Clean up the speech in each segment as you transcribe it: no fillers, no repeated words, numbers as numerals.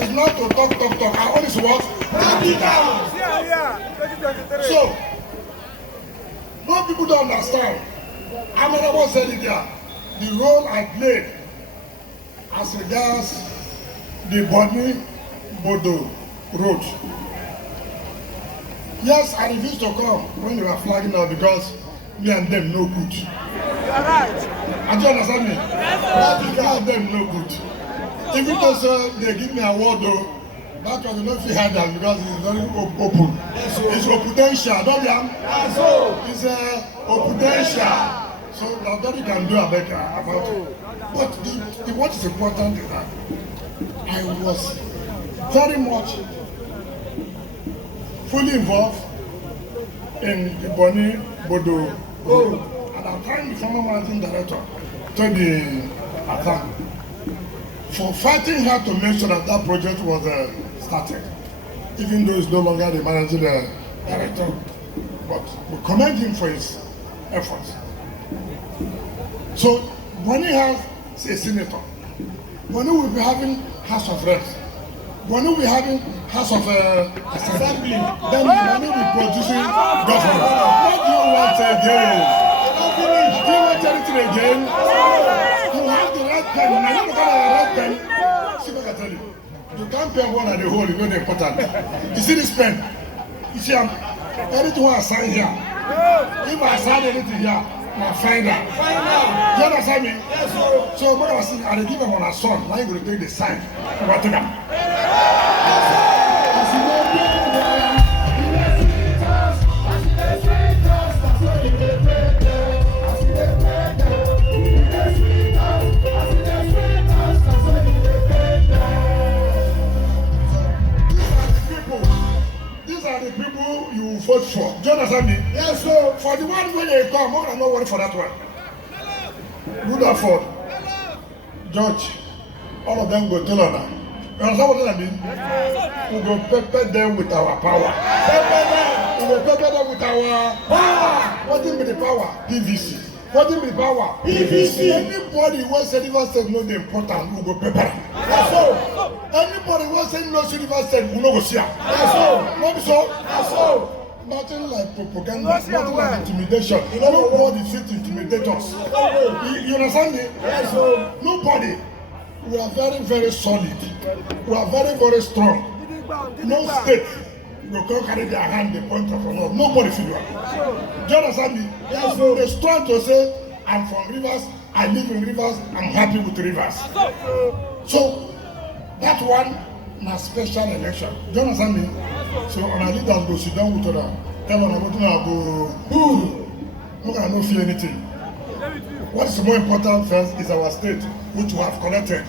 It's not to talk. Our own is what? Practical. So, most people don't understand. Amaopusenibo said it there. The role I played as regards the Bonny Bodo road. Yes, I refused to come when they were flagging out because me and them no good. You are right. And you understand me? Yes, me and them no good. Even though they give me a award though, that was not free handle because it's very open. It's a potential, don't you? It's a potential. So nobody can do a better about it. But what is important is that I was very much fully involved in the Bonny Bodo road. At that time, the former managing director told the attack for fighting hard to make sure that that project was started, even though he's no longer the managing director. But we commend him for his efforts. So, Bonny has a senator. Bonny will be having House of Reps. Bonny will be having House of Assembly. Then Bonny will be producing government. What do you want again? Do you want anything again? You have the right pen. When you look at the right pen, see what I tell you. You can't pen one at the whole, it's not important. You see this pen? You see, anything I sign here. If I sign anything here, I find out. Do you understand me? Yes, sir. So what I was saying, I give him on a son. Now you're going to take the sign. What to come? You vote for. Do you understand me? Yes, so for the one when they come, I'm not worry for that one. Rutherford, George, all of them go tell her that. You understand what I mean? We go pepper them with our power. We go pepper them with our power. What is the power? PVC. What is the power? PVC. Anybody who said River State no important, we go pepper. That's all. Anybody who said no River State, we no go see. That's all. Not so. That's all. Nothing like propaganda, nothing like intimidation. Nobody fit intimidate us. You understand me? Yes, sir. Nobody. We are very, very solid. We are very, very strong. No state will come carry their hand, the point of honor. Nobody feel that. Do you understand me? Yes, sir. They're strong to say, I'm from Rivers, I live in Rivers, I'm happy with Rivers. So, that one, na special election. Do you understand me? So our leaders go sit down with other. Tell them about now go. No can no feel anything. What is more important first is our state, which we have collected.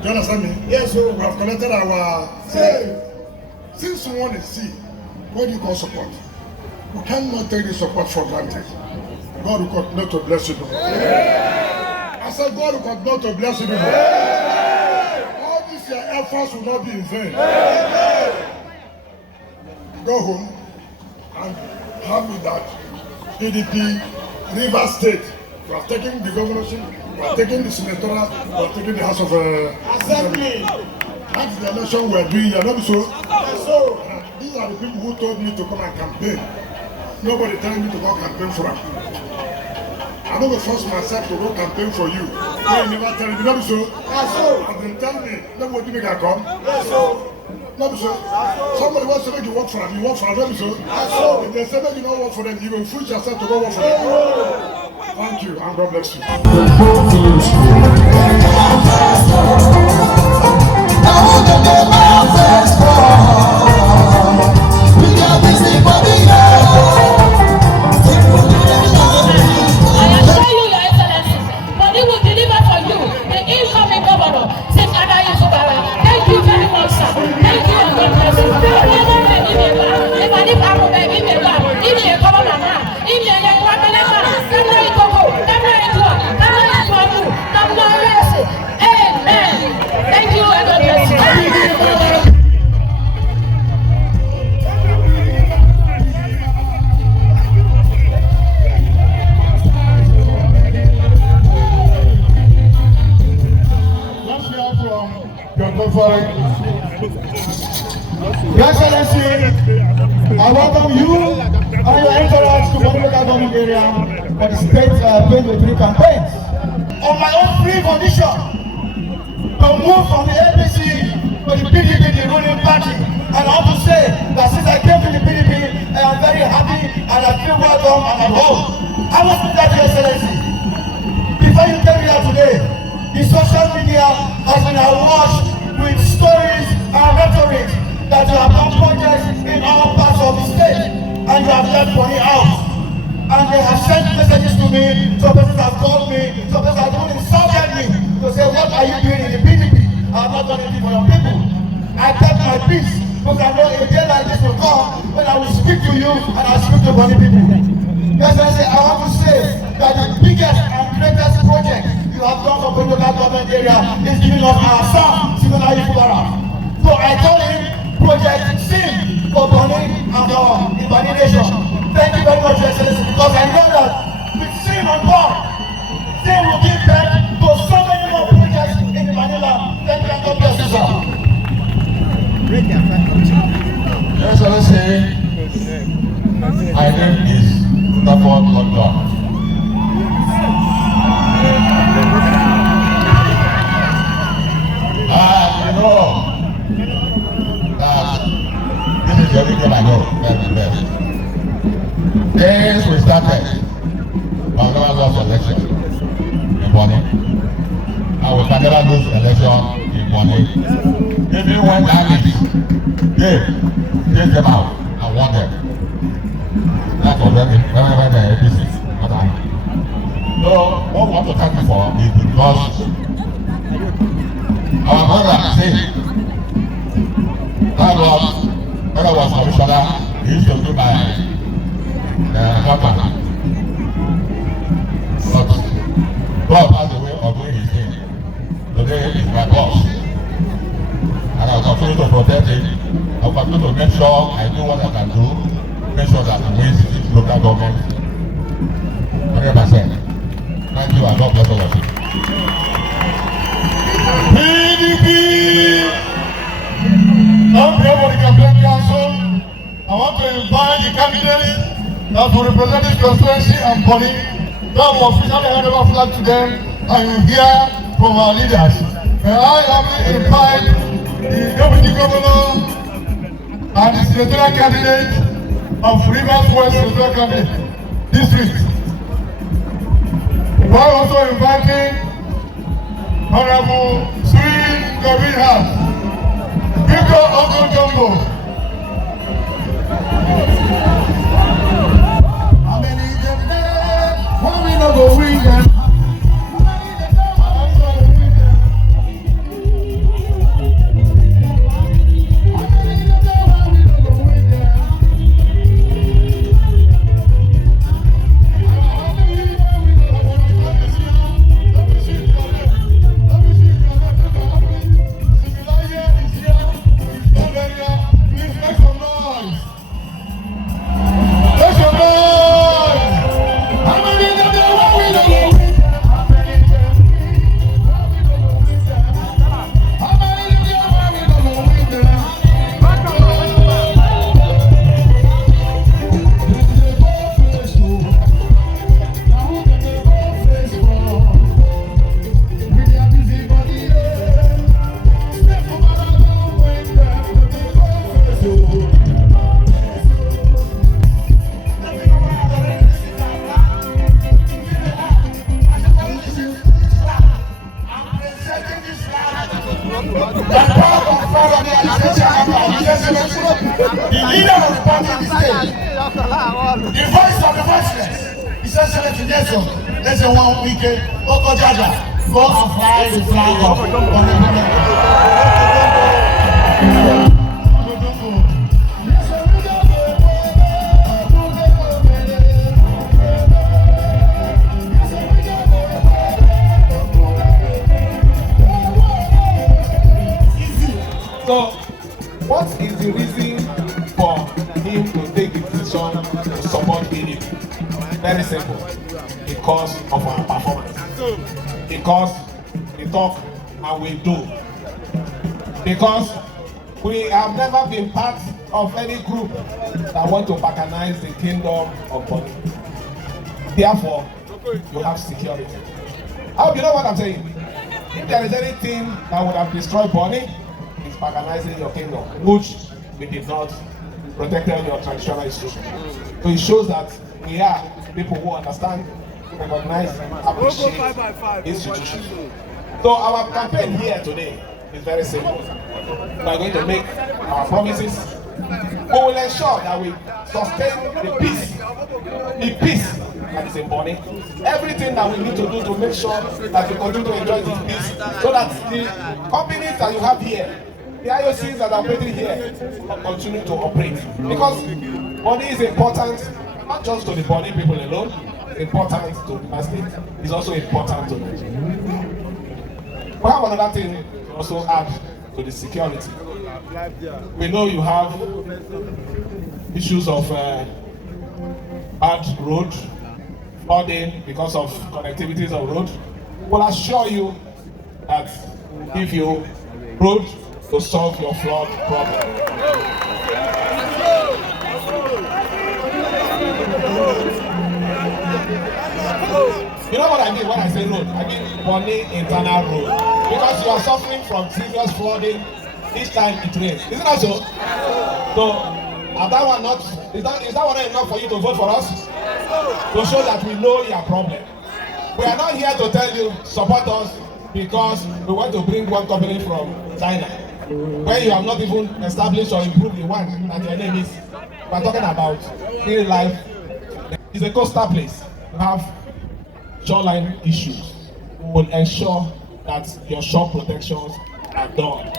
Do you understand me? Yes, sir. We have collected our state. Since we want to see, what do you call support? We cannot take the support for granted. God will continue to bless you. I said God will continue to bless you. Your efforts will not be in vain. Go home and have with that PDP Rivers State. We are taking the governorship, we are taking the Senatorial, we are taking the House of Assembly. That's the election we are doing. You are not so. These are the people who told me to come and campaign. Nobody telling me to go campaign for them. I'm not going to force myself to go campaign for you. I never tell you. Not so. As they tell me, let me make a come. Not so. Somebody wants to make you work for them. You work for them. So. If they say that you don't work for them, you will push yourself to go work for them. Thank you, and God bless you. Your Excellency, I welcome you and your entourage to Bonny local government area for the state 2023 campaigns. On my own free condition to move from the APC to the PDP, the ruling party. And I want to say that since I came to the PDP, I am very happy and I feel welcome and at home. I must say that, Your Excellency, before you came here today, the social media has been awash with stories and rhetoric that you have done projects in all parts of the state and you have left Bonny out. And they have sent messages to me, some persons have called me, some persons have even insulted me to say, what are you doing in the PDP? I have not done anything for your people. I kept my peace because I know a day like this will come when I will speak to you and I will speak to Bonny people. Yes, I want to say that the biggest and greatest project you have done for Bonny local government area is giving us our son, Siminalayi Fubara. So I told him, Project Sim for Bonny and for the Bonny nation. Thank you very much, Your Excellency, because I know that with Sim on board, Sim will give birth to so many more projects in the Manila. Thank you and God bless you, sir. Your Excellency, my name is Nyesom Wike. You know that this is the only thing I know very best. Since we started our government election in Bonny, and we can never lose election in Bonny. Even when armies take them out and won them. That was when the APC got angry. So what we want to thank you for is because our brother said that was commissioner, he used to do my company. But God has a way of doing his thing. Today is my boss. And I'll continue to protect him. I'll continue to make sure I do what I can do. Make sure that we win each local government 100%. Thank you and God bless all of you. PDP! On behalf of the campaign council, I want to invite the candidates that will represent this constituency and Bonny that will officially hand over flag to them and you hear from our leaders. May I humbly invite the deputy governor and the senatorial candidate of Rivers West Senatorial candidate district. While also inviting Honorable Sweet Gavin Victor Uncle Jumbo. How many them there? Why we not go win them? Nyesom Wike, Oko Jaja, go and fly the flag of So, what is the reason for him to take the decision to support PDP? Very simple. Because of our performance. Because we talk and we do. Because we have never been part of any group that want to patronize the kingdom of Bonny. Therefore, you have security. I hope you know what I'm saying. If there is anything that would have destroyed Bonny, it's patronizing your kingdom, which we did not protect your traditional institution. So it shows that we are people who understand, recognize, appreciate institutions. So our campaign here today is very simple. We are going to make our promises. We will ensure that we sustain the peace that is in Bonny. Everything that we need to do to make sure that we continue to enjoy this peace, so that the companies that you have here, the IOCs that are operating here, will continue to operate. Because Bonny is important, not just to the Bonny people alone, it's important to the state, it's also important to Nigeria. We have another thing to also add to the security. We know you have issues of bad road, flooding because of connectivities of road. We'll assure you that if you road to solve your flood problem. You know what I mean when I say road? I mean Bonny internal road. Because you are suffering from serious flooding each time it rains. Isn't that so? So, is that one enough for you to vote for us? To show that we know your problem. We are not here to tell you, support us, because we want to bring one company from China, where you have not even established or improved the one that your name is. We are talking about real life. It's a coastal place. You have shoreline issues. We will ensure that your shore protections are done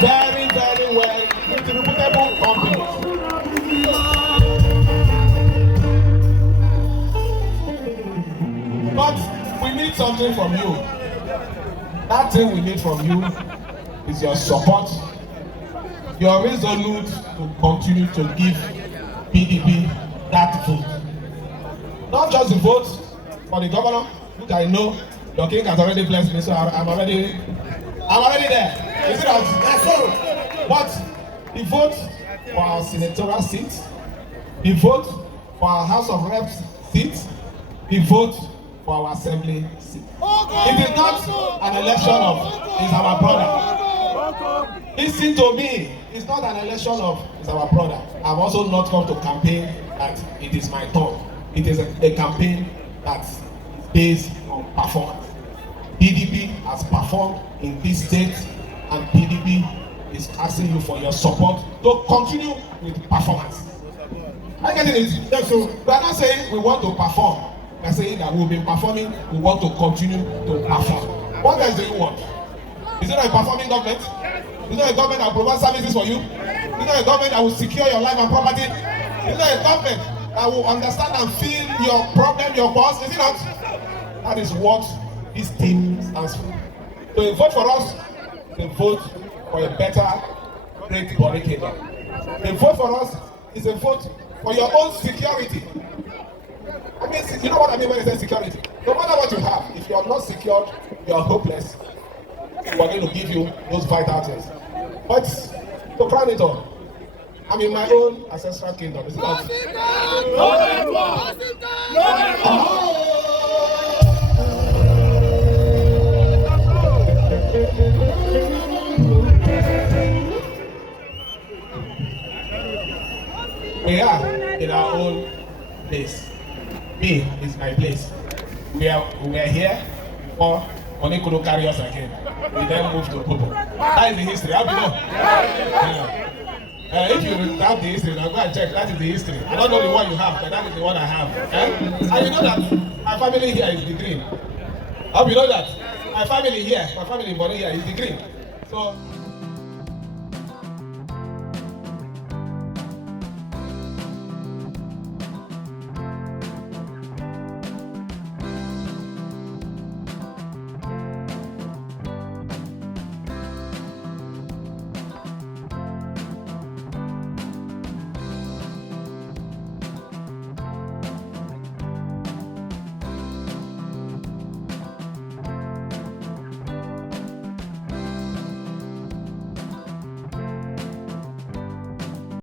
very, very well with reputable companies. But we need something from you. That thing we need from you is your support. Your resolute to continue to give PDP that vote. Not just the vote for the governor, which I know your king has already blessed me, so I'm already there. You see that? That's all. But the vote for our senatorial seat, the vote for our House of Reps seat, the vote for our assembly seat. It is not an election of is our brother. Listen to me. It's not an election of is our brother. I've also not come to campaign that it is my turn. It is a campaign that is based on performance. PDP has performed in this state, and PDP is asking you for your support to continue with performance. Are you getting it? Yes, so we are not saying we want to perform. We are saying that we've been performing, we want to continue to perform. What else do you want? Is it not a performing government? Is it not a government that will provide services for you? Is it not a government that will secure your life and property? Is it not a government that will understand and feel your problem, your cause? Is it not? That is what this team stands for. So a vote for us, a vote for a better, great Bonny kingdom. A vote for us is a vote for your own security. I mean, you know what I mean when I say security? No matter what you have, if you are not secured, you are hopeless. We are going to give you those vital things. But to crown it all, I'm in my own ancestral kingdom. Is it not? We are in our own place. Me is my place. We are here before Bonny couldn't carry us again. We then moved to Popo. That is the history. How do you know? Yeah. If you have the history, now go and check. That is the history. I don't know the one you have, but that is the one I have. And you know that my family here is the green. I hope you know that. My family here, my family in Bonny here is the green. So.